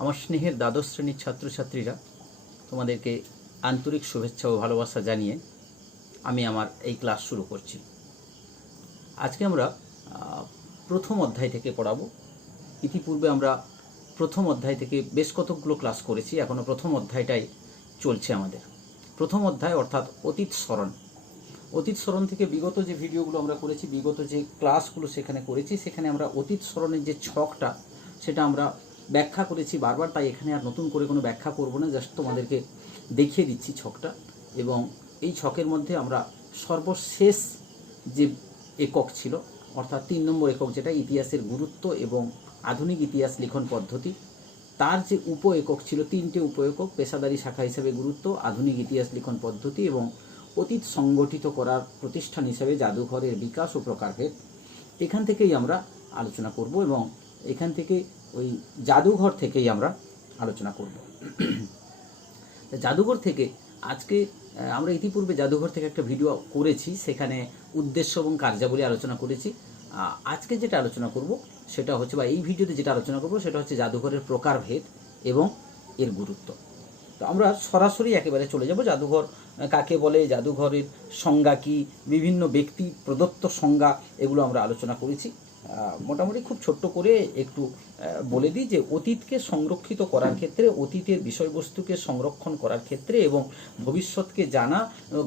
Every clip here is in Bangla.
আমার স্নেহের দ্বাদশ শ্রেণীর ছাত্রছাত্রীরা, তোমাদেরকে আন্তরিক শুভেচ্ছা ও ভালোবাসা জানিয়ে আমি আমার এই ক্লাস শুরু করছি। আজকে আমরা প্রথম অধ্যায় থেকে পড়াবো। ইতিপূর্বে আমরা প্রথম অধ্যায় থেকে বেশ কতগুলো ক্লাস করেছি, এখনও প্রথম অধ্যায়টাই চলছে আমাদের। প্রথম অধ্যায় অর্থাৎ অতীত স্মরণ। অতীত স্মরণ থেকে বিগত যে ভিডিওগুলো আমরা করেছি, বিগত যে ক্লাসগুলো সেখানে করেছি, সেখানে আমরা অতীত স্মরণের যে ছকটা সেটা আমরা ব্যাখ্যা করেছি বারবার, তাই এখানে আর নতুন করে কোনো ব্যাখ্যা করব না, জাস্ট তোমাদেরকে দেখিয়ে দিচ্ছি ছকটা। এবং এই ছকের মধ্যে আমরা সর্বশেষ যে একক ছিল অর্থাৎ 3 নম্বর একক, যেটা ইতিহাসের গুরুত্ব এবং আধুনিক ইতিহাস লিখন পদ্ধতি, তার যে উপ একক ছিল, 3টে উপ একক, পেশাদারি শাখা হিসেবে গুরুত্ব, আধুনিক ইতিহাস লিখন পদ্ধতি এবং অতীত সংগঠিত করার প্রতিষ্ঠান হিসেবে জাদুঘরের বিকাশ ও প্রকারভেদ, এখান থেকেই আমরা আলোচনা করব এবং এখান থেকে ওই জাদুঘর থেকেই আমরা আলোচনা করব। জাদুঘর থেকে আজকে আমরা ইতিপূর্বে জাদুঘর থেকে একটা ভিডিও করেছি, সেখানে উদ্দেশ্য এবং কার্যাবলী আলোচনা করেছি। আজকে যেটা আলোচনা করব সেটা হচ্ছে, বা এই ভিডিওতে যেটা আলোচনা করব সেটা হচ্ছে জাদুঘরের প্রকারভেদ এবং এর গুরুত্ব। তো আমরা সরাসরি একেবারে চলে যাব। জাদুঘর কাকে বলে, জাদুঘরের সংজ্ঞা কী, বিভিন্ন ব্যক্তি প্রদত্ত সংজ্ঞা, এগুলো আমরা আলোচনা করেছি। মোটামুটি খুব ছোট্ট করে একটু বলে দিই যে অতীতকে সংরক্ষিত করার ক্ষেত্রে, অতীতের বিষয়বস্তুকে সংরক্ষণ করার ক্ষেত্রে এবং ভবিষ্যৎকে জানা,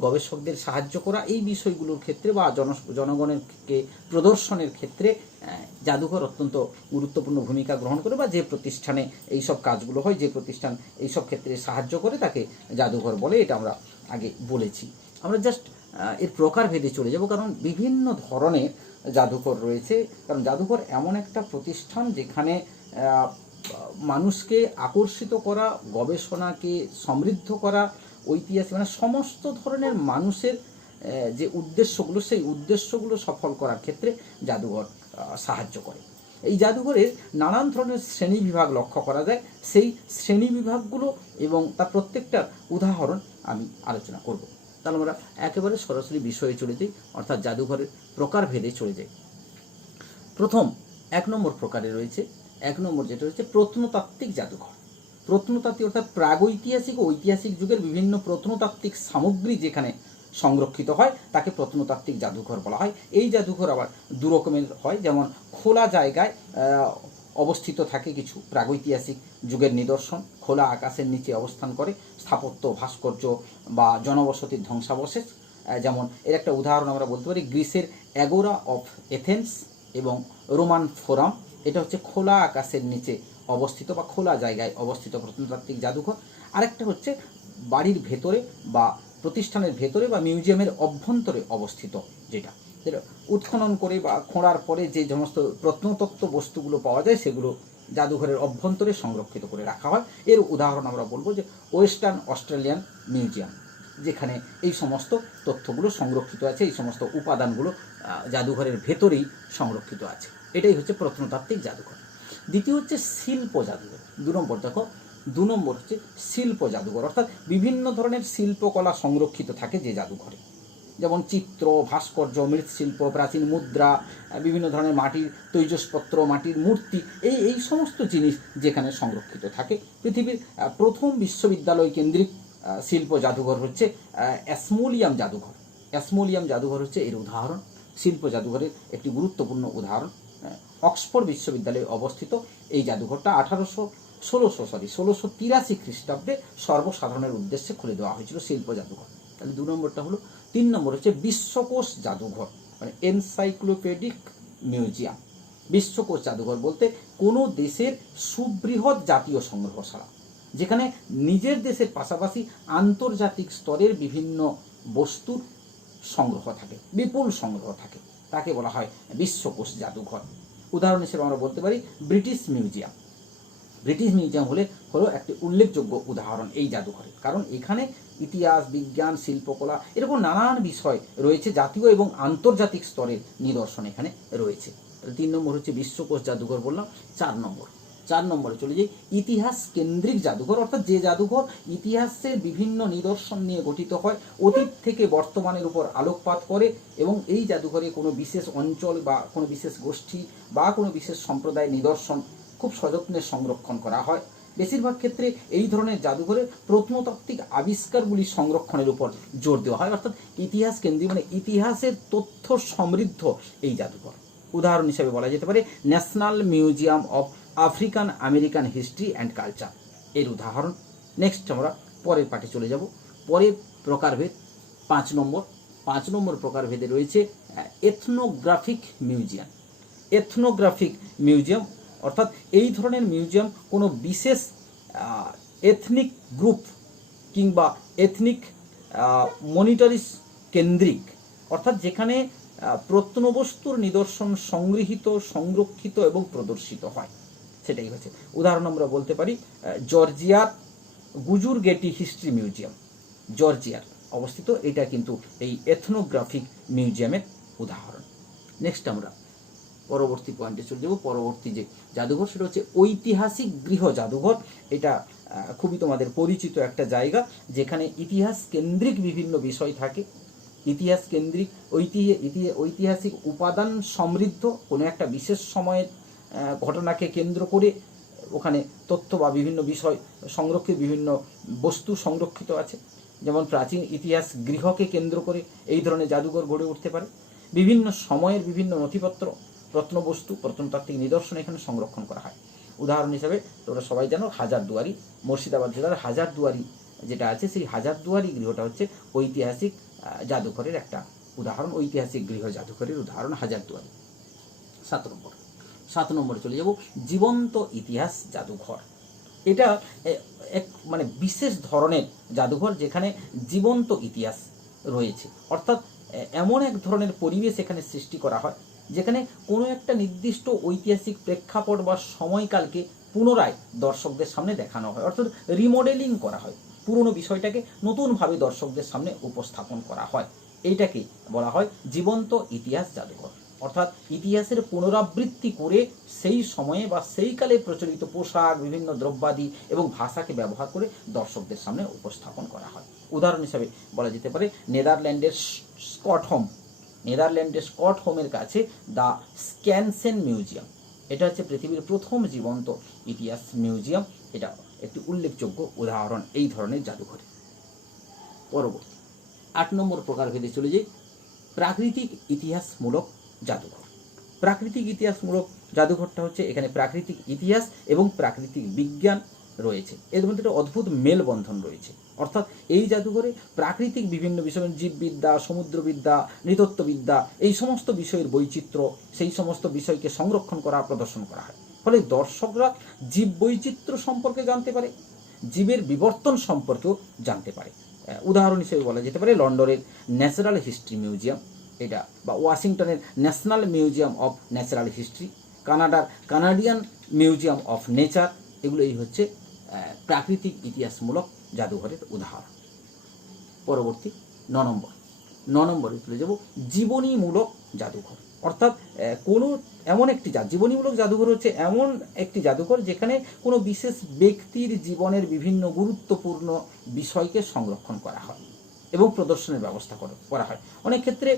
গবেষকদের সাহায্য করা, এই বিষয়গুলোর ক্ষেত্রে বা জনগণকে প্রদর্শনের ক্ষেত্রে জাদুঘর অত্যন্ত গুরুত্বপূর্ণ ভূমিকা গ্রহণ করে, বা যে প্রতিষ্ঠানে এই সব কাজগুলো হয়, যে প্রতিষ্ঠান এই সব ক্ষেত্রে সাহায্য করে, তাকে জাদুঘর বলে। এটা আমরা আগে বলেছি। আমরা জাস্ট এর প্রকারভেদে চলে যাব, কারণ বিভিন্ন ধরনের জাদুঘর রয়েছে। কারণ জাদুঘর এমন একটা প্রতিষ্ঠান যেখানে মানুষকে আকর্ষিত করা, গবেষণাকে সমৃদ্ধ করা, ঐতিহাসিক মানে সমস্ত ধরনের মানুষের যে উদ্দেশ্যগুলো, সেই উদ্দেশ্যগুলো সফল করার ক্ষেত্রে জাদুঘর সাহায্য করে। এই জাদুঘরের নানান ধরনের শ্রেণীবিভাগ লক্ষ্য করা যায়। সেই শ্রেণীবিভাগগুলো এবং তার প্রত্যেকটার উদাহরণ আমি আলোচনা করব। তাহলে আমরা একেবারে সরাসরি বিষয়ে চলে যাই, অর্থাৎ জাদুঘরের প্রকারভেদে চলে যাই। প্রথম 1 নম্বর প্রকারে রয়েছে, 1 নম্বর যেটা হচ্ছে প্রত্নতাত্ত্বিক জাদুঘর। প্রত্নতাত্ত্বিক অর্থাৎ প্রাগৈতিহাসিক ও ঐতিহাসিক যুগের বিভিন্ন প্রত্নতাত্ত্বিক সামগ্রী যেখানে সংরক্ষিত হয় তাকে প্রত্নতাত্ত্বিক জাদুঘর বলা হয়। এই জাদুঘর আবার দু রকমের হয়, যেমন খোলা জায়গায় অবস্থিত থাকে কিছু প্রাগৈতিহাসিক যুগের নিদর্শন, খোলা আকাশের নিচে অবস্থান করে, স্থাপত্য, ভাস্কর্য বা জনবসতির ধ্বংসাবশেষ। যেমন এর একটা উদাহরণ আমরা বলতে পারি গ্রিসের অ্যাগোরা অফ এথেন্স এবং রোমান ফোরাম। এটা হচ্ছে খোলা আকাশের নিচে অবস্থিত বা খোলা জায়গায় অবস্থিত প্রত্নতাত্ত্বিক জাদুঘর। আরেকটা হচ্ছে বাড়ির ভেতরে বা প্রতিষ্ঠানের ভেতরে বা মিউজিয়ামের অভ্যন্তরে অবস্থিত, যেটা উৎখনন করে বা খোঁড়ার পরে যে সমস্ত প্রত্নতত্ত্ব বস্তুগুলো পাওয়া যায় সেগুলো জাদুঘরের অভ্যন্তরে সংরক্ষিত করে রাখা হয়। এর উদাহরণ আমরা বলবো যে ওয়েস্টার্ন অস্ট্রেলিয়ান মিউজিয়াম, যেখানে এই সমস্ত তথ্যগুলো সংরক্ষিত আছে, এই সমস্ত উপাদানগুলো জাদুঘরের ভেতরেই সংরক্ষিত আছে। এটাই হচ্ছে প্রত্নতাত্ত্বিক জাদুঘর। দ্বিতীয় হচ্ছে শিল্প জাদুঘর। 2 নম্বর দেখো, 2 নম্বর হচ্ছে শিল্প জাদুঘর, অর্থাৎ বিভিন্ন ধরনের শিল্পকলা সংরক্ষিত থাকে যে জাদুঘরে, যেমন চিত্র, ভাস্কর্য, মৃৎশিল্প, প্রাচীন মুদ্রা, বিভিন্ন ধরনের মাটির তৈজসপত্র, মাটির মূর্তি, এই সমস্ত জিনিস যেখানে সংরক্ষিত থাকে। পৃথিবীর প্রথম বিশ্ববিদ্যালয় কেন্দ্রিক শিল্প জাদুঘর হচ্ছে অ্যাসমোলিয়াম জাদুঘর। অ্যাসমোলিয়াম জাদুঘর হচ্ছে এর উদাহরণ, শিল্প জাদুঘরের একটি গুরুত্বপূর্ণ উদাহরণ। অক্সফোর্ড বিশ্ববিদ্যালয়ে অবস্থিত এই জাদুঘরটা 1683 খ্রিস্টাব্দে সর্বসাধারণের উদ্দেশ্যে খুলে দেওয়া হয়েছিল, শিল্প জাদুঘর। তাহলে 2 নম্বরটা হলো। 3 নম্বর হচ্ছে বিশ্বকোষ জাদুঘর, মানে এনসাইক্লোপিডিক মিউজিয়াম। বিশ্বকোষ জাদুঘর বলতে কোনো দেশের সুবৃহৎ জাতীয় সংগ্রহশালা, যেখানে নিজের দেশের পাশাপাশি আন্তর্জাতিক স্তরের বিভিন্ন বস্তুর সংগ্রহ থাকে, বিপুল সংগ্রহ থাকে, তাকে বলা হয় বিশ্বকোষ জাদুঘর। উদাহরণ হিসেবে আমরা বলতে পারি ব্রিটিশ মিউজিয়াম। ব্রিটিশ মিউজিয়াম হলো একটি উল্লেখযোগ্য উদাহরণ এই জাদুঘরে, কারণ এখানে ইতিহাস, বিজ্ঞান, শিল্পকলা এরকম নানান বিষয় রয়েছে, জাতীয় এবং আন্তর্জাতিক স্তরের নিদর্শন এখানে রয়েছে। 3 নম্বর হচ্ছে বিশ্বকোষ জাদুঘর বললাম। 4 নম্বরে চলে যাই, ইতিহাস কেন্দ্রিক জাদুঘর, অর্থাৎ যে জাদুঘর ইতিহাসের বিভিন্ন নিদর্শন নিয়ে গঠিত হয়, অতীত থেকে বর্তমানের উপর আলোকপাত করে, এবং এই জাদুঘরে কোনো বিশেষ অঞ্চল বা কোনো বিশেষ গোষ্ঠী বা কোনো বিশেষ সম্প্রদায়ের নিদর্শন খুব সযত্নে সংরক্ষণ করা হয়। বেশিরভাগ ক্ষেত্রে এই ধরনের জাদুঘরে প্রত্নতাত্ত্বিক আবিষ্কারগুলি সংরক্ষণের উপর জোর দেওয়া হয়, অর্থাৎ ইতিহাস কেন্দ্রিক মানে ইতিহাসের তথ্য সমৃদ্ধ এই জাদুঘর। উদাহরণ হিসেবে বলা যেতে পারে national museum of African American history and culture এর উদাহরণ। নেক্সট আমরা পরের পাঠে চলে যাব। পরের প্রকারভেদ 5 নম্বর প্রকারভেদে রয়েছে এথনোগ্রাফিক মিউজিয়াম। এথনোগ্রাফিক মিউজিয়াম অর্থাৎ এই ধরনের মিউজিয়াম কোনো বিশেষ এথনিক গ্রুপ কিংবা এথনিক মনিটরিস কেন্দ্রিক, অর্থাৎ যেখানে প্রত্নবস্তুর নিদর্শন সংগৃহীত, সংরক্ষিত এবং প্রদর্শিত হয়, সেটাই হচ্ছে। উদাহরণ আমরা বলতে পারি জর্জিয়ার গুজুর গেটি হিস্ট্রি মিউজিয়াম, জর্জিয়ার অবস্থিত, এটা কিন্তু এই এথনোগ্রাফিক মিউজিয়ামের উদাহরণ। নেক্সট আমরা পরবর্তী পয়েন্টে চলে যাব। পরবর্তী যে জাদুঘর সেটা হচ্ছে ঐতিহাসিক গৃহ জাদুঘর। এটা খুবই তোমাদের পরিচিত একটা জায়গা, যেখানে ইতিহাস কেন্দ্রিক বিভিন্ন বিষয় থাকে। ইতিহাস কেন্দ্রিক ঐতিহাসিক উপাদান সমৃদ্ধ কোনো একটা বিশেষ সময়ের ঘটনাকে কেন্দ্র করে ওখানে তথ্য বা বিভিন্ন বিষয় সংরক্ষিত, বিভিন্ন বস্তু সংরক্ষিত আছে। যেমন প্রাচীন ইতিহাস গৃহকে কেন্দ্র করে এই ধরনের জাদুঘর গড়ে উঠতে পারে। বিভিন্ন সময়ের বিভিন্ন নথিপত্র, প্রত্নবস্তু, প্রত্নতাত্ত্বিক নিদর্শন এখানে সংরক্ষণ করা হয়। উদাহরণ হিসেবে তোমরা সবাই জানো হাজারদুয়ারি, মুর্শিদাবাদ জেলার হাজারদুয়ারি যেটা আছে, সেই হাজারদুয়ারি গৃহটা হচ্ছে ঐতিহাসিক জাদুঘরের একটা উদাহরণ, ঐতিহাসিক গৃহ জাদুঘরের উদাহরণ হাজারদুয়ারি। 7 নম্বরে চলে যাব জীবন্ত ইতিহাস জাদুঘর। এটা এক মানে বিশেষ ধরনের জাদুঘর যেখানে জীবন্ত ইতিহাস রয়েছে, অর্থাৎ এমন এক ধরনের পরিবেশ এখানে সৃষ্টি করা হয় যেখানে কোনো একটা নির্দিষ্ট ঐতিহাসিক প্রেক্ষাপট বা সময়কালকে পুনরায় দর্শকদের সামনে দেখানো হয়, অর্থাৎ রিমডেলিং করা হয়, পুরনো বিষয়টাকে নতুনভাবে দর্শকদের সামনে উপস্থাপন করা হয়। এইটাকে বলা হয় জীবন্ত ইতিহাস জাদুঘর, অর্থাৎ ইতিহাসের পুনরাবৃত্তি করে সেই সময়ে বা সেই কালে প্রচলিত পোশাক, বিভিন্ন দ্রব্যাদি এবং ভাষাকে ব্যবহার করে দর্শকদের সামনে উপস্থাপন করা হয়। উদাহরণ হিসাবে বলা যেতে পারে নেদারল্যান্ডের স্কটহোমের কাছে দ্য স্ক্যানসেন মিউজিয়াম। এটা হচ্ছে পৃথিবীর প্রথম জীবন্ত ইতিহাস মিউজিয়াম। এটা একটি উল্লেখযোগ্য উদাহরণ এই ধরনের জাদুঘরে। পরবর্তী 8 নম্বর প্রকারভেদে চলে যাই প্রাকৃতিক ইতিহাসমূলক জাদুঘর। প্রাকৃতিক ইতিহাসমূলক জাদুঘরটা হচ্ছে এখানে প্রাকৃতিক ইতিহাস এবং প্রাকৃতিক বিজ্ঞান রয়েছে, এর মধ্যে একটা অদ্ভুত মেলবন্ধন রয়েছে। অর্থাৎ এই জাদুঘরে প্রাকৃতিক বিভিন্ন বিষয়, জীববিদ্যা, সমুদ্রবিদ্যা, নৃতত্ত্ববিদ্যা, এই সমস্ত বিষয়ের বৈচিত্র্য, সেই সমস্ত বিষয়কে সংরক্ষণ করা, প্রদর্শন করা হয়। ফলে দর্শকরা জীব বৈচিত্র্য সম্পর্কে জানতে পারে, জীবের বিবর্তন সম্পর্কেও জানতে পারে। উদাহরণ হিসেবে বলা যেতে পারে লন্ডনের ন্যাচারাল হিস্ট্রি মিউজিয়াম, এটা বা ওয়াশিংটনের national museum of natural history, কানাডার কানাডিয়ান মিউজিয়াম অফ নেচার, এগুলোই হচ্ছে প্রাকৃতিক ইতিহাসমূলক জাদুঘরের উদাহরণ। পরবর্তী 9 নম্বরে চলে যাব জীবনীমূলক জাদুঘর। অর্থাৎ কোনো এমন একটি জীবনীমূলক জাদুঘর হচ্ছে এমন একটি জাদুঘর যেখানে কোনো বিশেষ ব্যক্তির জীবনের বিভিন্ন গুরুত্বপূর্ণ বিষয়কে সংরক্ষণ করা হয় এবং প্রদর্শনের ব্যবস্থা করা হয়। অনেক ক্ষেত্রে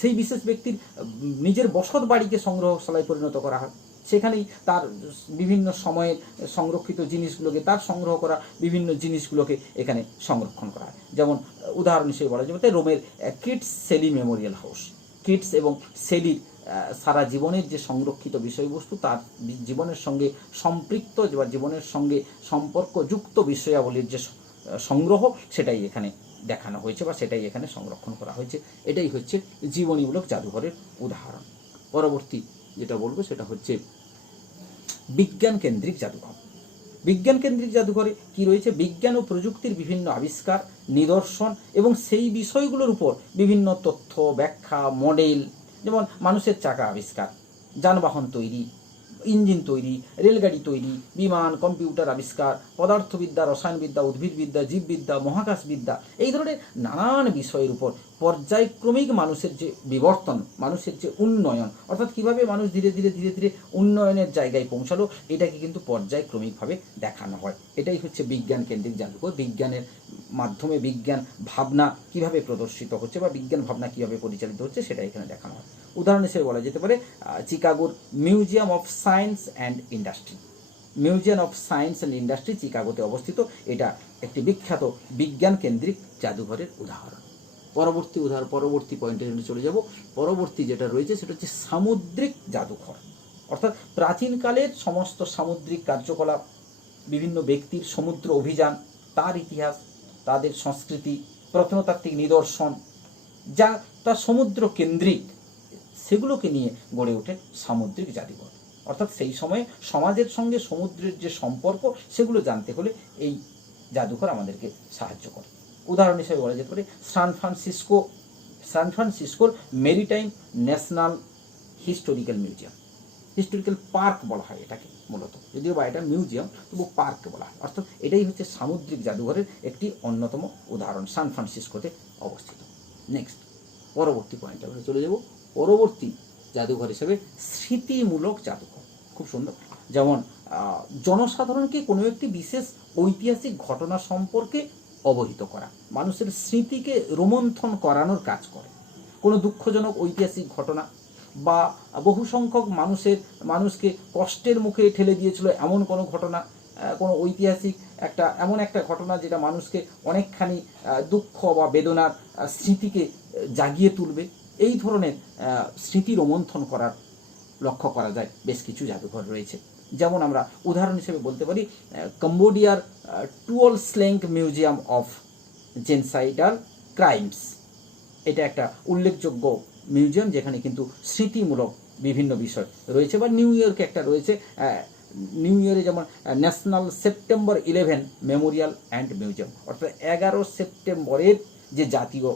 সেই বিশেষ ব্যক্তির নিজের বসত বাড়িকে সংগ্রহশালায় পরিণত করা হয়, সেখানেই তার বিভিন্ন সময়ের সংরক্ষিত জিনিসগুলোকে, তার সংগ্রহ করা বিভিন্ন জিনিসগুলোকে এখানে সংরক্ষণ করা হয়। যেমন উদাহরণ হিসেবে বলা যাবে রোমের কিটস সেলি মেমোরিয়াল হাউস। কিটস এবং সেলির সারা জীবনের যে সংরক্ষিত বিষয়বস্তু, তার জীবনের সঙ্গে সম্পৃক্ত বা জীবনের সঙ্গে সম্পর্কযুক্ত বিষয়াবলীর যে সংগ্রহ, সেটাই এখানে দেখানো হয়েছে বা সেটাই এখানে সংরক্ষণ করা হয়েছে। এটাই হচ্ছে জীবনীমূলক জাদুঘরের উদাহরণ। পরবর্তী যেটা বলবো সেটা হচ্ছে বিজ্ঞান কেন্দ্রিক জাদুঘর। বিজ্ঞান কেন্দ্রিক জাদুঘরে কি রয়েছে? বিজ্ঞান ও প্রযুক্তির বিভিন্ন আবিষ্কার, নিদর্শন এবং সেই বিষয়গুলোর উপর বিভিন্ন তথ্য, ব্যাখ্যা, মডেল, যেমন মানুষের চাকা আবিষ্কার, যানবাহন তৈরি, ইঞ্জিন তৈরি, রেলগাড়ি তৈরি, বিমান, কম্পিউটার আবিষ্কার, পদার্থবিদ্যা, রসায়নবিদ্যা, উদ্ভিদবিদ্যা, জীববিদ্যা, মহাকাশবিদ্যা, এই ধরনের নানান বিষয়ের উপর পর্যায়ক্রমিক মানুষের যে বিবর্তন, মানুষের যে উন্নয়ন, অর্থাৎ কীভাবে মানুষ ধীরে ধীরে উন্নয়নের জায়গায় পৌঁছালো, এটাকে কিন্তু পর্যায়ক্রমিকভাবে দেখানো হয়। এটাই হচ্ছে বিজ্ঞান কেন্দ্রিক জাদুঘর। বিজ্ঞানের মাধ্যমে বিজ্ঞান ভাবনা কিভাবে প্রদর্শিত হচ্ছে বা বিজ্ঞান ভাবনা কিভাবে পরিচালিত হচ্ছে, সেটা এখানে দেখানো হয়। উদাহরণ হিসেবে বলা যেতে পারে চিকাগোর museum of science and industry. Museum of science and industry চিকাগোতে অবস্থিত। এটা একটি বিখ্যাত বিজ্ঞান কেন্দ্রিক জাদুঘরের উদাহরণ। পরবর্তী পয়েন্টে চলে যাব। পরবর্তী যেটা রয়েছে সেটা হচ্ছে সামুদ্রিক জাদুঘর, অর্থাৎ প্রাচীনকালের সমস্ত সামুদ্রিক কার্যকলাপ, বিভিন্ন ব্যক্তির সমুদ্র অভিযান, তার ইতিহাস, তাদের সংস্কৃতি, প্রত্নতাত্ত্বিক নিদর্শন, যা তার সমুদ্র কেন্দ্রিক, সেগুলোকে নিয়ে গড়ে ওঠে সামুদ্রিক জাদুঘর। অর্থাৎ সেই সময়ে সমাজের সঙ্গে সমুদ্রের যে সম্পর্ক, সেগুলো জানতে হলে এই জাদুঘর আমাদেরকে সাহায্য করে। উদাহরণ হিসেবে বলা যেতে পারে সান ফ্রান্সিসকোর maritime national historical museum, historical park বলা হয় এটাকে মূলত, যদিও বা এটা মিউজিয়াম তবু পার্ক বলা হয়। অর্থাৎ এটাই হচ্ছে সামুদ্রিক জাদুঘরের একটি অন্যতম উদাহরণ, সান ফ্রান্সিসকোতে অবস্থিত। নেক্সট, পরবর্তী পয়েন্টে আমরা চলে যাব। পরবর্তী জাদুঘর হিসেবে স্মৃতিমূলক জাদুঘর, খুব সুন্দর। যেমন জনসাধারণকে কোনো একটি বিশেষ ঐতিহাসিক ঘটনা সম্পর্কে অবহিত করা, মানুষের স্মৃতিকে রোমন্থন করানোর কাজ করে। কোনো দুঃখজনক ঐতিহাসিক ঘটনা বা বহু সংখ্যক মানুষকে কষ্টের মুখে ঠেলে দিয়েছিল এমন কোনো ঘটনা, কোনো ঐতিহাসিক এমন একটা ঘটনা যেটা মানুষকে অনেকখানি দুঃখ বা বেদনার স্মৃতিকে জাগিয়ে তুলবে, এই ধরনের স্মৃতি রোমন্থন করার লক্ষ্য করা যায় বেশ কিছু জাদুঘর রয়েছে। যেমন আমরা উদাহরণ হিসেবে বলতে পারি কম্বোডিয়ার Tuol Sleng museum of genocidal crimes. এটা একটা উল্লেখযোগ্য মিউজিয়াম যেখানে কিন্তু স্মৃতিমূলক বিভিন্ন বিষয় রয়েছে। বা নিউ ইয়র্কে একটা রয়েছে, নিউ ইয়র্কে যেমন national September 11 Memorial and museum, অর্থাৎ 11 সেপ্টেম্বরের যে জাতীয়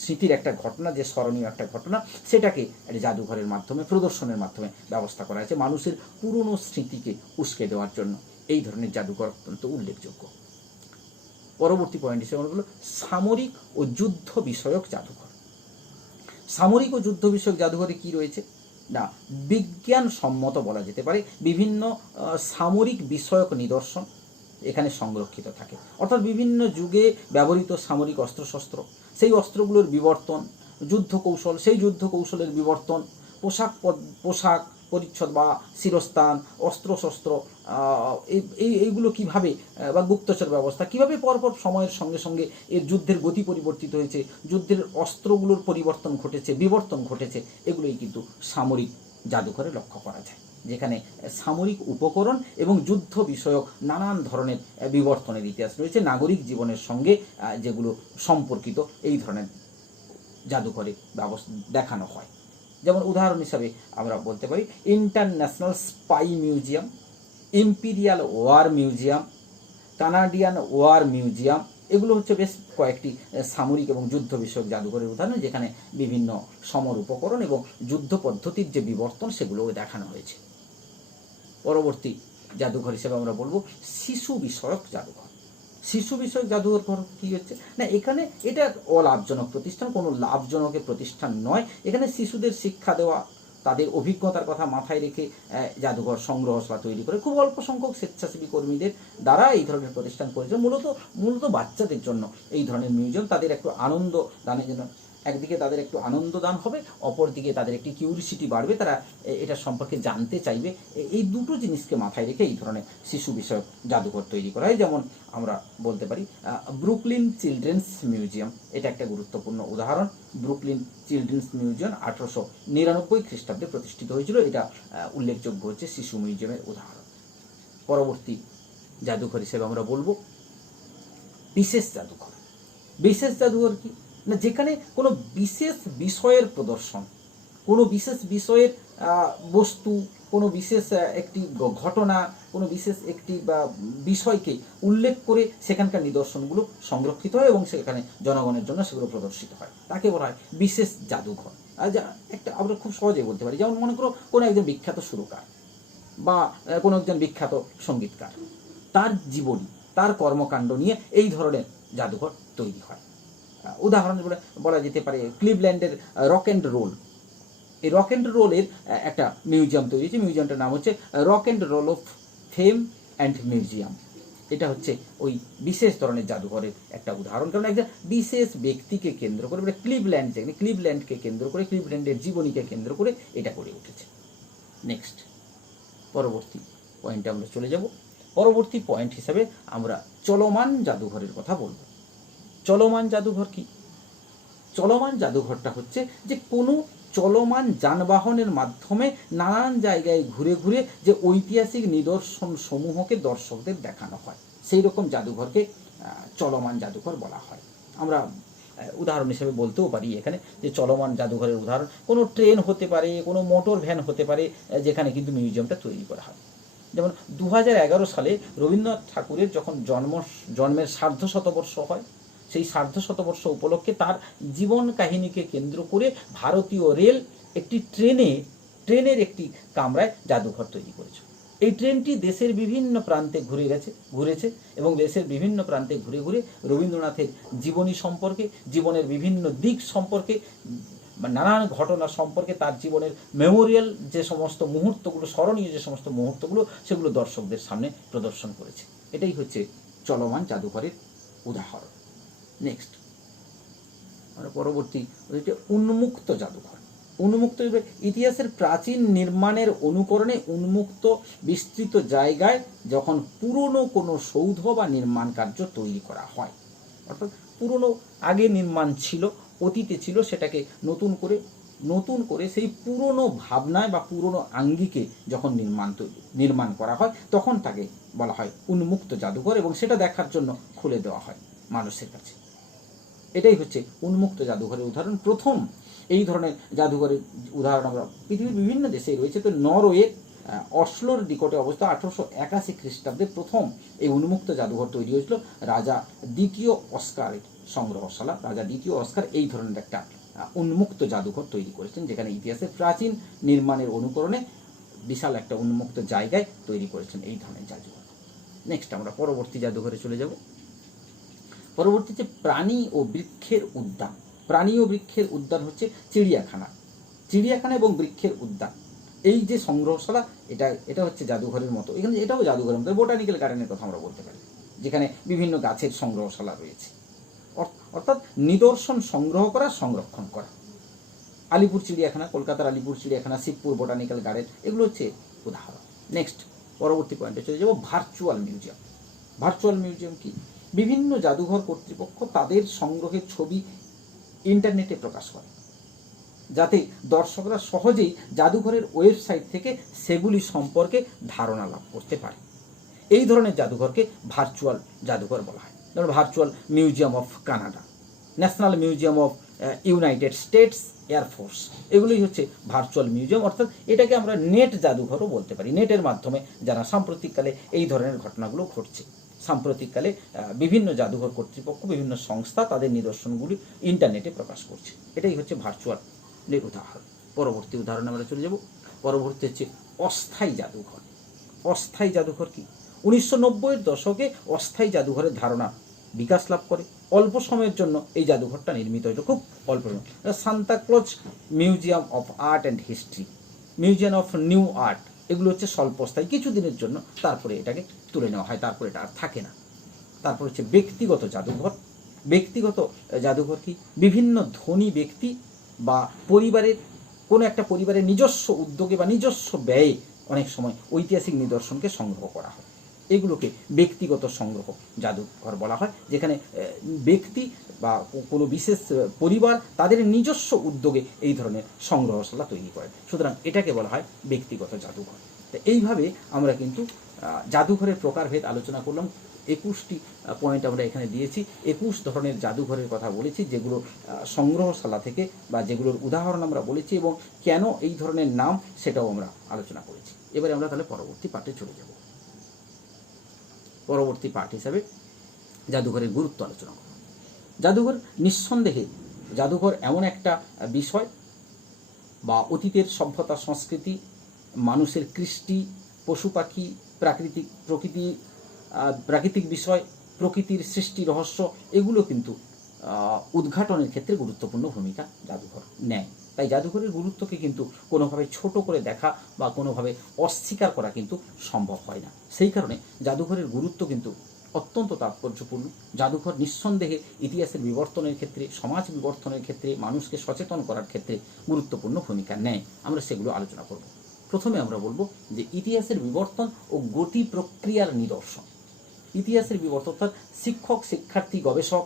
স্মৃতির একটা ঘটনা, যে স্মরণীয় একটা ঘটনা, সেটাকে জাদুঘরের মাধ্যমে, প্রদর্শনের মাধ্যমে ব্যবস্থা করা হয়েছে মানুষের পুরনো স্মৃতিকে উস্কে দেওয়ার জন্য। এই ধরনের জাদুঘর অত্যন্ত উল্লেখযোগ্য। পরবর্তী পয়েন্ট হিসেবে হলো সামরিক ও যুদ্ধ বিষয়ক জাদুঘর। সামরিক ও যুদ্ধ বিষয়ক জাদুঘরে কি রয়েছে না, বিজ্ঞানসম্মত বলা যেতে পারে বিভিন্ন সামরিক বিষয়ক নিদর্শন এখানে সংরক্ষিত থাকে। অর্থাৎ বিভিন্ন যুগে ব্যবহৃত সামরিক অস্ত্রশস্ত্র, সেই অস্ত্রগুলোর বিবর্তন, যুদ্ধ কৌশল, সেই যুদ্ধ কৌশলের বিবর্তন, পোশাক পরিচ্ছদ বা শিরস্থান, অস্ত্রশস্ত্র, এইগুলো কিভাবে, বা গুপ্তচর ব্যবস্থা কিভাবে পরপর সময়ের সঙ্গে সঙ্গে এর যুদ্ধের গতি পরিবর্তিত হয়েছে, যুদ্ধের অস্ত্রগুলোর বিবর্তন ঘটেছে, এগুলোই কিন্তু সামরিক জাদুঘরে লক্ষ্য করা যায়, যেখানে সামরিক উপকরণ এবং যুদ্ধ বিষয়ক নানান ধরনের বিবর্তনের ইতিহাস রয়েছে, নাগরিক জীবনের সঙ্গে যেগুলো সম্পর্কিত, এই ধরনের জাদুঘরে দেখানো হয়। যেমন উদাহরণ হিসাবে আমরা বলতে পারি international spy museum, imperial war museum, Canadian war museum. এগুলো হচ্ছে বেশ কয়েকটি সামরিক এবং যুদ্ধ বিষয়ক জাদুঘরের উদাহরণ, যেখানে বিভিন্ন সমর উপকরণ এবং যুদ্ধ পদ্ধতির যে বিবর্তন, সেগুলোও দেখানো হয়েছে। পরবর্তী জাদুঘর হিসেবে আমরা বলবো শিশু বিষয়ক জাদুঘর। শিশু বিষয়ক জাদুঘর কি হচ্ছে না, এখানে এটা অলাভজনক প্রতিষ্ঠান, কোনো লাভজনকের প্রতিষ্ঠান নয়। এখানে শিশুদের শিক্ষা দেওয়া, তাদের অভিজ্ঞতার কথা মাথায় রেখে জাদুঘর সংগ্রহশালা তৈরি করে খুব অল্প সংখ্যক স্বেচ্ছাসেবী কর্মীদের দ্বারা এই ধরনের প্রতিষ্ঠান করেছে। মূলত বাচ্চাদের জন্য এই ধরনের মিউজিয়াম তাদের একটু আনন্দ দানের জন্য, একদিকে তাদের একটু আনন্দ দান হবে, অপরদিকে তাদের একটি কিউরিসিটি বাড়বে, তারা এটা সম্পর্কে জানতে চাইবে। এই দুটো জিনিসকে মাথায় রেখে এই ধরনের শিশু বিষয়ক জাদুঘর তৈরি করা হয়। যেমন আমরা বলতে পারি ব্রুকলিন চিলড্রেন্স মিউজিয়াম, এটা একটা গুরুত্বপূর্ণ উদাহরণ। ব্রুকলিন চিলড্রেন্স মিউজিয়াম 1899 খ্রিস্টাব্দে প্রতিষ্ঠিত হয়েছিল। এটা উল্লেখযোগ্য হচ্ছে শিশু মিউজিয়ামের উদাহরণ। পরবর্তী জাদুঘর হিসেবে আমরা বলবো বিশেষ জাদুঘর। বিশেষ জাদুঘর কি না, যেখানে কোনো বিশেষ বিষয়ের প্রদর্শন, কোনো বিশেষ বিষয়ের বস্তু, কোনো বিশেষ একটি ঘটনা, কোনো বিশেষ একটি বিষয়কে উল্লেখ করে সেখানকার নিদর্শনগুলো সংরক্ষিত হয় এবং সেখানে জনগণের জন্য সেগুলো প্রদর্শিত হয়, তাকে বলা হয় বিশেষ জাদুঘর। একটা আমরা খুব সহজেই বলতে পারি, যেমন মনে করো কোনো একজন বিখ্যাত সুরকার বা কোনো একজন বিখ্যাত সঙ্গীতকার, তার জীবনী, তার কর্মকাণ্ড নিয়ে এই ধরনের জাদুঘর তৈরি হয়। উদাহরণ বলা যেতে পারে ক্লিভল্যান্ডের রক অ্যান্ড রোল। এই রক অ্যান্ড রোলের একটা মিউজিয়াম তৈরি হয়েছে, মিউজিয়ামটার নাম হচ্ছে rock and roll of fame and museum. এটা হচ্ছে ওই বিশেষ ধরনের জাদুঘরের একটা উদাহরণ, কারণ একটা বিশেষ ব্যক্তিকে কেন্দ্র করে, ক্লিভল্যান্ডকে কেন্দ্র করে, ক্লিভল্যান্ডের জীবনীকে কেন্দ্র করে এটা গড়ে উঠেছে। নেক্সট, পরবর্তী পয়েন্টে আমরা চলে যাব। পরবর্তী পয়েন্ট হিসাবে আমরা চলমান জাদুঘরের কথা বলব। চলমান জাদুঘর কি? চলমান জাদুঘরটা হচ্ছে যে কোনো চলমান যানবাহনের মাধ্যমে নানান জায়গায় ঘুরে ঘুরে যে ঐতিহাসিক নিদর্শন সমূহকে দর্শকদের দেখানো হয়, সেই রকম জাদুঘরকে চলমান জাদুঘর বলা হয়। আমরা উদাহরণ হিসেবে বলতেও পারি এখানে যে চলমান জাদুঘরের উদাহরণ কোনো ট্রেন হতে পারে, কোনো মোটর ভ্যান হতে পারে, যেখানে কিন্তু মিউজিয়ামটা তৈরি করা হয়। যেমন 2011 সালে রবীন্দ্রনাথ ঠাকুরের যখন জন্মের সার্ধ শতবর্ষ হয়, সেই সার্ধ শতবর্ষ উপলক্ষে তার জীবন কাহিনীকে কেন্দ্র করে ভারতীয় রেল একটি ট্রেনের একটি কামরায় জাদুঘর তৈরি করেছে। এই ট্রেনটি দেশের বিভিন্ন প্রান্তে ঘুরেছে এবং দেশের বিভিন্ন প্রান্তে ঘুরে ঘুরে রবীন্দ্রনাথের জীবনী সম্পর্কে, জীবনের বিভিন্ন দিক সম্পর্কে, নানান ঘটনা সম্পর্কে, তার জীবনের মেমোরিয়াল যে সমস্ত মুহূর্তগুলো, স্মরণীয় যে সমস্ত মুহূর্তগুলো, সেগুলো দর্শকদের সামনে প্রদর্শন করেছে। এটাই হচ্ছে চলমান জাদুঘরের উদাহরণ। নেক্সট আমরা পরবর্তী উন্মুক্ত জাদুঘর। উন্মুক্ত ইতিহাসের প্রাচীন নির্মাণের অনুকরণে উন্মুক্ত বিস্তৃত জায়গায় যখন পুরনো কোনো সৌধ বা নির্মাণ কার্য তৈরি করা হয়, অর্থাৎ পুরনো আগে নির্মাণ ছিল, অতীতে ছিল, সেটাকে নতুন করে সেই পুরনো ভাবনায় বা পুরনো আঙ্গিকে যখন নির্মাণ করা হয়, তখন তাকে বলা হয় উন্মুক্ত জাদুঘর, এবং সেটা দেখার জন্য খুলে দেওয়া হয় মানুষের কাছে। এটাই হচ্ছে উন্মুক্ত জাদুঘরের উদাহরণ। প্রথম এই ধরনের জাদুঘরের উদাহরণ আমরা পৃথিবীর বিভিন্ন দেশেই রয়েছে। তো নরওয়ে অসলোর নিকটে অবস্থিত 1881 খ্রিস্টাব্দে প্রথম এই উন্মুক্ত জাদুঘর তৈরি হয়েছিল। রাজা দ্বিতীয় অস্কারের সংগ্রহশালা, রাজা দ্বিতীয় অস্কার এই ধরনের একটা উন্মুক্ত জাদুঘর তৈরি করেছেন, যেখানে ইতিহাসের প্রাচীন নির্মাণের অনুকরণে বিশাল একটা উন্মুক্ত জায়গায় তৈরি করেছেন এই ধরনের জাদুঘর। নেক্সট আমরা পরবর্তী জাদুঘরে চলে যাব। পরবর্তী যে প্রাণী ও বৃক্ষের উদ্যান। প্রাণী ও বৃক্ষের উদ্যান হচ্ছে চিড়িয়াখানা এবং বৃক্ষের উদ্যান। এই যে সংগ্রহশালা, এটা হচ্ছে জাদুঘরের মতো। এখানে এটাও জাদুঘরের মতো, বোটানিক্যাল গার্ডেনের কথা আমরা বলতে পারি, যেখানে বিভিন্ন গাছের সংগ্রহশালা রয়েছে, অর্থাৎ নিদর্শন সংগ্রহ করা, সংরক্ষণ করা। আলিপুর চিড়িয়াখানা, কলকাতার আলিপুর চিড়িয়াখানা, শিবপুর বোটানিক্যাল গার্ডেন, এগুলো হচ্ছে উদাহরণ। নেক্সট পরবর্তী পয়েন্টে চলে যাব, ভার্চুয়াল মিউজিয়াম। ভার্চুয়াল মিউজিয়াম কি? বিভিন্ন জাদুঘর কর্তৃপক্ষ তাদের সংগ্রহের ছবি ইন্টারনেটে প্রকাশ করে, যাতে দর্শকরা সহজেই জাদুঘরের ওয়েবসাইট থেকে সেগুলি সম্পর্কে ধারণা লাভ করতে পারে। এই ধরনের জাদুঘরকে ভার্চুয়াল জাদুঘর বলা হয়। যেমন virtual museum of Canada, national museum of United states air force, এগুলোই হচ্ছে ভার্চুয়াল মিউজিয়াম। অর্থাৎ এটাকে আমরা নেট জাদুঘরও বলতে পারি। নেটের মাধ্যমে যারা সাম্প্রতিককালে এই ধরনের ঘটনাগুলো ঘটছে, সাম্প্রতিককালে বিভিন্ন জাদুঘর কর্তৃপক্ষ, বিভিন্ন সংস্থা তাদের নিদর্শনগুলি ইন্টারনেটে প্রকাশ করছে। এটাই হচ্ছে ভার্চুয়ালের উদাহরণ। পরবর্তী উদাহরণে আমরা চলে যাব। পরবর্তী হচ্ছে অস্থায়ী জাদুঘর। অস্থায়ী জাদুঘর কি? 1990-এর দশকে অস্থায়ী জাদুঘরের ধারণা বিকাশ লাভ করে। অল্প সময়ের জন্য এই জাদুঘরটা নির্মিত হয়েছে, খুব অল্প সময়। Santa Claus museum of art and history, museum of new art, এগুলো হচ্ছে স্বল্পস্থায়ী, কিছুদিনের জন্য, তারপরে এটাকে তুলে নেওয়া হয়, তারপরে এটা আর থাকে না। তারপর হচ্ছে ব্যক্তিগত জাদুঘর। ব্যক্তিগত জাদুঘর কি? বিভিন্ন ধনী ব্যক্তি বা কোনো একটা পরিবারের নিজস্ব উদ্যোগে বা নিজস্ব ব্যয়ে অনেক সময় ঐতিহাসিক নিদর্শনকে সংগ্রহ করা হয়। এগুলোকে ব্যক্তিগত সংগ্রহ জাদুঘর বলা হয়, যেখানে ব্যক্তি বা কোনো বিশেষ পরিবার তাদের নিজস্ব উদ্যোগে এই ধরনের সংগ্রহশালা তৈরি করে। সুতরাং এটাকে বলা হয় ব্যক্তিগত জাদুঘর। তো এইভাবে আমরা কিন্তু জাদুঘরের প্রকারভেদ আলোচনা করলাম। 21টি পয়েন্ট আমরা এখানে দিয়েছি। 21 ধরনের জাদুঘরের কথা বলেছি, যেগুলো সংগ্রহশালা থেকে বা যেগুলোর উদাহরণ আমরা বলেছি, এবং কেন এই ধরনের নাম সেটাও আমরা আলোচনা করেছি। এবারে আমরা তাহলে পরবর্তী পার্টে চলে যাব। পরবর্তী পার্ট হিসাবে জাদুঘরের গুরুত্ব আলোচনা করব। জাদুঘর নিঃসন্দেহে জাদুঘর এমন একটা বিষয় বা অতীতের সভ্যতা, সংস্কৃতি, মানুষের কৃষ্টি, পশু পাখি, প্রাকৃতিক বিষয়, প্রকৃতির সৃষ্টি রহস্য, এগুলো কিন্তু উদ্ঘাটনের ক্ষেত্রে গুরুত্বপূর্ণ ভূমিকা জাদুঘর নেয়। তাই জাদুঘরের গুরুত্বকে কিন্তু কোনোভাবে ছোট করে দেখা বা কোনোভাবে অস্বীকার করা কিন্তু সম্ভব হয় না। সেই কারণে জাদুঘরের গুরুত্ব কিন্তু অত্যন্ত তাৎপর্যপূর্ণ। জাদুঘর নিঃসন্দেহে ইতিহাসের বিবর্তনের ক্ষেত্রে, সমাজ বিবর্তনের ক্ষেত্রে, মানুষকে সচেতন করার ক্ষেত্রে গুরুত্বপূর্ণ ভূমিকা নেয়। আমরা সেগুলো আলোচনা করব। প্রথমে আমরা বলবো যে ইতিহাসের বিবর্তন ও গতি প্রক্রিয়ার নিদর্শন। ইতিহাসের বিবর্তন অর্থাৎ শিক্ষক, শিক্ষার্থী, গবেষক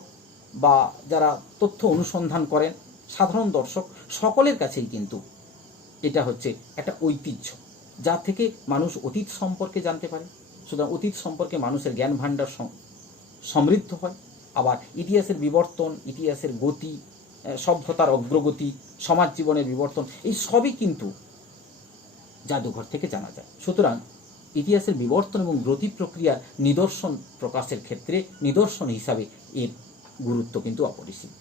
বা যারা তথ্য অনুসন্ধান করেন, সাধারণ দর্শক সকলের কাছেই কিন্তু এটা হচ্ছে একটা ঐতিহ্য, যা থেকে মানুষ অতীত সম্পর্কে জানতে পারে। সুতরাং অতীত সম্পর্কে মানুষের জ্ঞান ভাণ্ডার সমৃদ্ধ হয়। আবার ইতিহাসের বিবর্তন, ইতিহাসের গতি, সভ্যতার অগ্রগতি, সমাজ জীবনের বিবর্তন, এই সবই কিন্তু জাদুঘর থেকে জানা যায়। সুতরাং ইতিহাসের বিবর্তন এবং গতি প্রক্রিয়া নিদর্শন প্রকাশের ক্ষেত্রে নিদর্শন হিসাবে এর গুরুত্ব কিন্তু অপরিসীম।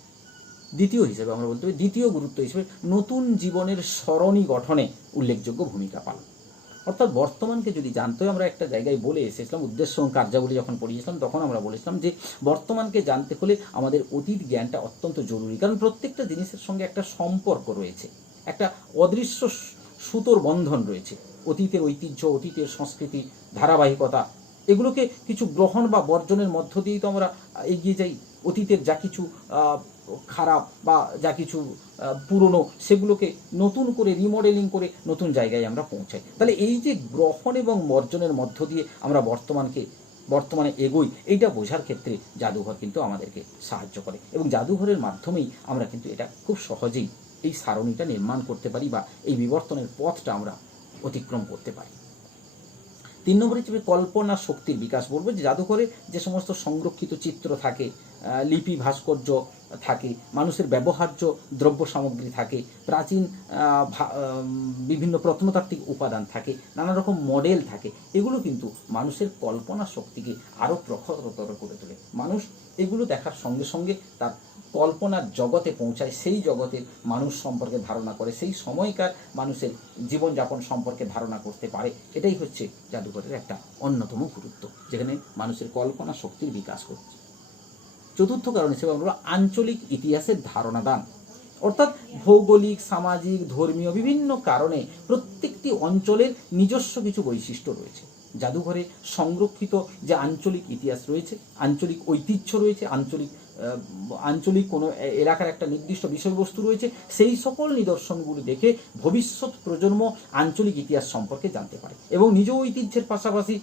দ্বিতীয় হিসেবে আমরা বলতে পারি, দ্বিতীয় গুরুত্ব হিসেবে নতুন জীবনের সরণি গঠনে উল্লেখযোগ্য ভূমিকা পালন। অর্থাৎ বর্তমানকে যদি জানতে হয়, আমরা একটা জায়গায় বলে এসেছিলাম, উদ্দেশ্য এবং কার্যাবলী যখন পড়িয়েছিলাম তখন আমরা বলেছিলাম যে বর্তমানকে জানতে হলে আমাদের অতীত জ্ঞানটা অত্যন্ত জরুরি। কারণ প্রত্যেকটা জিনিসের সঙ্গে একটা সম্পর্ক রয়েছে, একটা অদৃশ্য সুতোর বন্ধন রয়েছে। অতীতের ঐতিহ্য, অতীতের সংস্কৃতি, ধারাবাহিকতা, এগুলোকে কিছু গ্রহণ বা বর্জনের মধ্য দিয়েই তো আমরা এগিয়ে যাই। অতীতের যা কিছু খারাপ বা যা কিছু পুরনো, সেগুলোকে নতুন করে রিমডেলিং করে নতুন জায়গায় আমরা পৌঁছাই। তাহলে এই যে গ্রহণ এবং বর্জনের মধ্য দিয়ে আমরা বর্তমানে এগোই, এইটা বোঝার ক্ষেত্রে জাদুঘর কিন্তু আমাদেরকে সাহায্য করে। এবং জাদুঘরের মাধ্যমেই আমরা কিন্তু এটা খুব সহজেই এই সারণীটা নির্মাণ করতে পারি বা এই বিবর্তনের পথটা আমরা অতিক্রম করতে পারি। 3 নম্বর হিসেবে কল্পনা শক্তির বিকাশ বলবো। যে জাদুঘরে যে সমস্ত সংরক্ষিত চিত্র থাকে, লিপি, ভাস্কর্য থাকে, মানুষের ব্যবহার্য দ্রব্য সামগ্রী থাকে, প্রাচীন বিভিন্ন প্রত্নতাত্ত্বিক উপাদান থাকে, নানা রকম মডেল থাকে, এগুলো কিন্তু মানুষের কল্পনা শক্তিকে আরও প্রখরতর করে তোলে। মানুষ এগুলো দেখার সঙ্গে সঙ্গে তার কল্পনার জগতে পৌঁছায়, সেই জগতের মানুষ সম্পর্কে ধারণা করে, সেই সময়কার মানুষের জীবনযাপন সম্পর্কে ধারণা করতে পারে। এটাই হচ্ছে জাদুঘরের একটা অন্যতম গুরুত্ব, যেখানে মানুষের কল্পনা শক্তির বিকাশ করছে। চতুর্থ কারণ হিসেবে আমরা আঞ্চলিক ইতিহাসের ধারণা দান। অর্থাৎ ভৌগোলিক, সামাজিক, ধর্মীয় বিভিন্ন কারণে প্রত্যেকটি অঞ্চলের নিজস্ব কিছু বৈশিষ্ট্য রয়েছে। জাদুঘরে সংরক্ষিত যে আঞ্চলিক ইতিহাস রয়েছে, আঞ্চলিক ঐতিহ্য রয়েছে, আঞ্চলিক কোনো এলাকার একটা নির্দিষ্ট বিষয়বস্তু রয়েছে, সেই সকল নিদর্শনগুলি দেখে ভবিষ্যৎ প্রজন্ম আঞ্চলিক ইতিহাস সম্পর্কে জানতে পারে এবং নিজ ঐতিহ্যের পাশাপাশি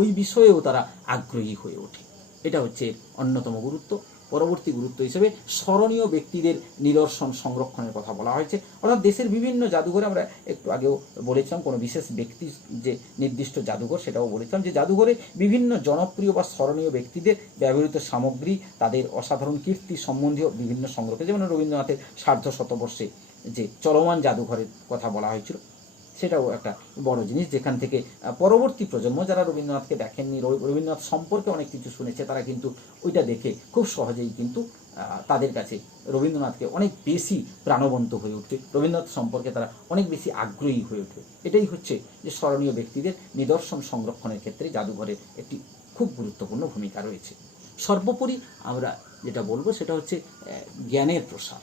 ওই বিষয়েও তারা আগ্রহী হয়ে ওঠে। এটা হচ্ছে অন্যতম গুরুত্ব। পরবর্তী গুরুত্ব হিসেবে স্মরণীয় ব্যক্তিদের নিদর্শন সংরক্ষণের কথা বলা হয়েছে। অর্থাৎ দেশের বিভিন্ন জাদুঘরে, আমরা একটু আগেও বলেছিলাম কোনো বিশেষ ব্যক্তি যে নির্দিষ্ট জাদুঘর, সেটাও বলেছিলাম যে জাদুঘরে বিভিন্ন জনপ্রিয় বা স্মরণীয় ব্যক্তিদের ব্যবহৃত সামগ্রী, তাদের অসাধারণ কীর্তি সম্বন্ধীয় বিভিন্ন সংরক্ষণ, যেমন রবীন্দ্রনাথের সার্ধশতবর্ষে যে চলমান জাদুঘরের কথা বলা হয়েছিল, সেটাও একটা বড় জিনিস, যেখান থেকে পরবর্তী প্রজন্ম যারা রবীন্দ্রনাথকে দেখেননি, রবীন্দ্রনাথ সম্পর্কে অনেক কিছু শুনেছে, তারা কিন্তু ওইটা দেখে খুব সহজেই কিন্তু তাদের কাছে রবীন্দ্রনাথকে অনেক বেশি প্রাণবন্ত হয়ে উঠবে, রবীন্দ্রনাথ সম্পর্কে তারা অনেক বেশি আগ্রহী হয়ে উঠবে। এটাই হচ্ছে যে স্মরণীয় ব্যক্তিদের নিদর্শন সংরক্ষণের ক্ষেত্রে জাদুঘরের একটি খুব গুরুত্বপূর্ণ ভূমিকা রয়েছে। সর্বোপরি আমরা যেটা বলবো সেটা হচ্ছে জ্ঞানের প্রসার।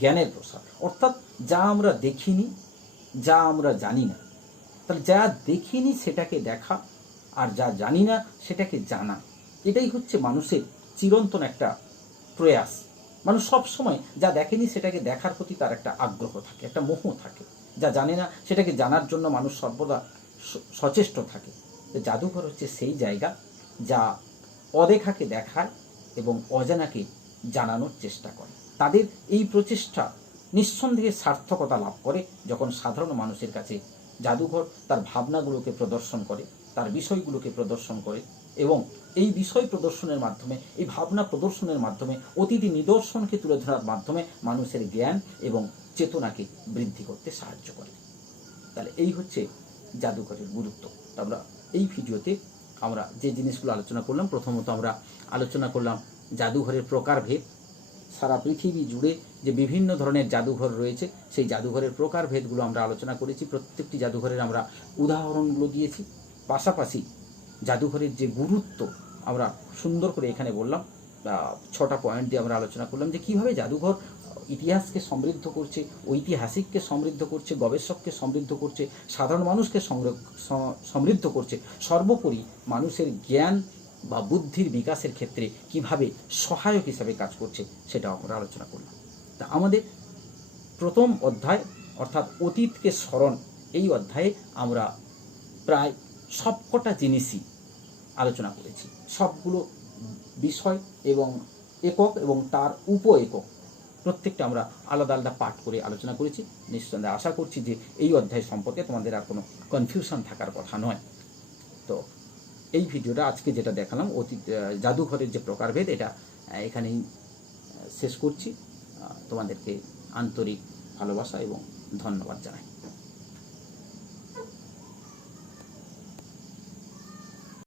জ্ঞানের প্রসার অর্থাৎ যা আমরা দেখিনি, যা আমরা জানি না, তাহলে যা দেখিনি সেটাকে দেখা, আর যা জানি না সেটাকে জানা, এটাই হচ্ছে মানুষের চিরন্তন একটা প্রয়াস। মানুষ সবসময় যা দেখেনি সেটাকে দেখার প্রতি তার একটা আগ্রহ থাকে, একটা মোহ থাকে। যা জানে না সেটাকে জানার জন্য মানুষ সর্বদা সচেষ্ট থাকে। জাদুঘর হচ্ছে সেই জায়গা যা অদেখাকে দেখায় এবং অজানাকে জানানোর চেষ্টা করে। তাদের এই প্রচেষ্টা নিঃসন্দেহে সার্থকতা লাভ করে যখন সাধারণ মানুষের কাছে জাদুঘর তার ভাবনাগুলোকে প্রদর্শন করে, তার বিষয়গুলোকে প্রদর্শন করে এবং এই বিষয় প্রদর্শনের মাধ্যমে, এই ভাবনা প্রদর্শনের মাধ্যমে, অতীত নিদর্শনকে তুলে ধরার মাধ্যমে মানুষের জ্ঞান এবং চেতনাকে বৃদ্ধি করতে সাহায্য করে। তাহলে এই হচ্ছে জাদুঘরের গুরুত্ব। আমরা এই ভিডিওতে আমরা যে জিনিসগুলো আলোচনা করলাম, প্রথমত আমরা আলোচনা করলাম জাদুঘরের প্রকারভেদ। সারা পৃথিবী জুড়ে যে বিভিন্ন ধরনের জাদুঘর রয়েছে, সেই জাদুঘরের প্রকারভেদগুলো আমরা আলোচনা করেছি। প্রত্যেকটি জাদুঘরের আমরা উদাহরণগুলো দিয়েছি। পাশাপাশি জাদুঘরের যে গুরুত্ব আমরা সুন্দর করে এখানে বললাম, 6টা পয়েন্ট দিয়ে আমরা আলোচনা করলাম যে কীভাবে জাদুঘর ইতিহাসকে সমৃদ্ধ করছে, ঐতিহাসিককে সমৃদ্ধ করছে, গবেষককে সমৃদ্ধ করছে, সাধারণ মানুষকে সমৃদ্ধ করছে, সর্বোপরি মানুষের জ্ঞান বা বুদ্ধির বিকাশের ক্ষেত্রে কিভাবে সহায়ক হিসাবে কাজ করছে সেটাও আমরা আলোচনা করলাম। তা আমাদের প্রথম অধ্যায় অর্থাৎ অতীতকে স্মরণ, এই অধ্যায়ে আমরা প্রায় সবকটা জিনিসই আলোচনা করেছি, সবগুলো বিষয় এবং একক এবং তার উপ একক প্রত্যেকটা আমরা আলাদা আলাদা পাঠ করে আলোচনা করেছি। নিঃসন্দেহে আশা করছি যে এই অধ্যায় সম্পর্কে তোমাদের আর কোনো কনফিউশন থাকার কথা নয়। তো এই ভিডিওটা আজকে যেটা দেখালাম জাদুঘরের যে প্রকারভেদ, এটা এখানেই শেষ করছি। তোমাদেরকে আন্তরিক ভালোবাসা এবং ধন্যবাদ জানাই।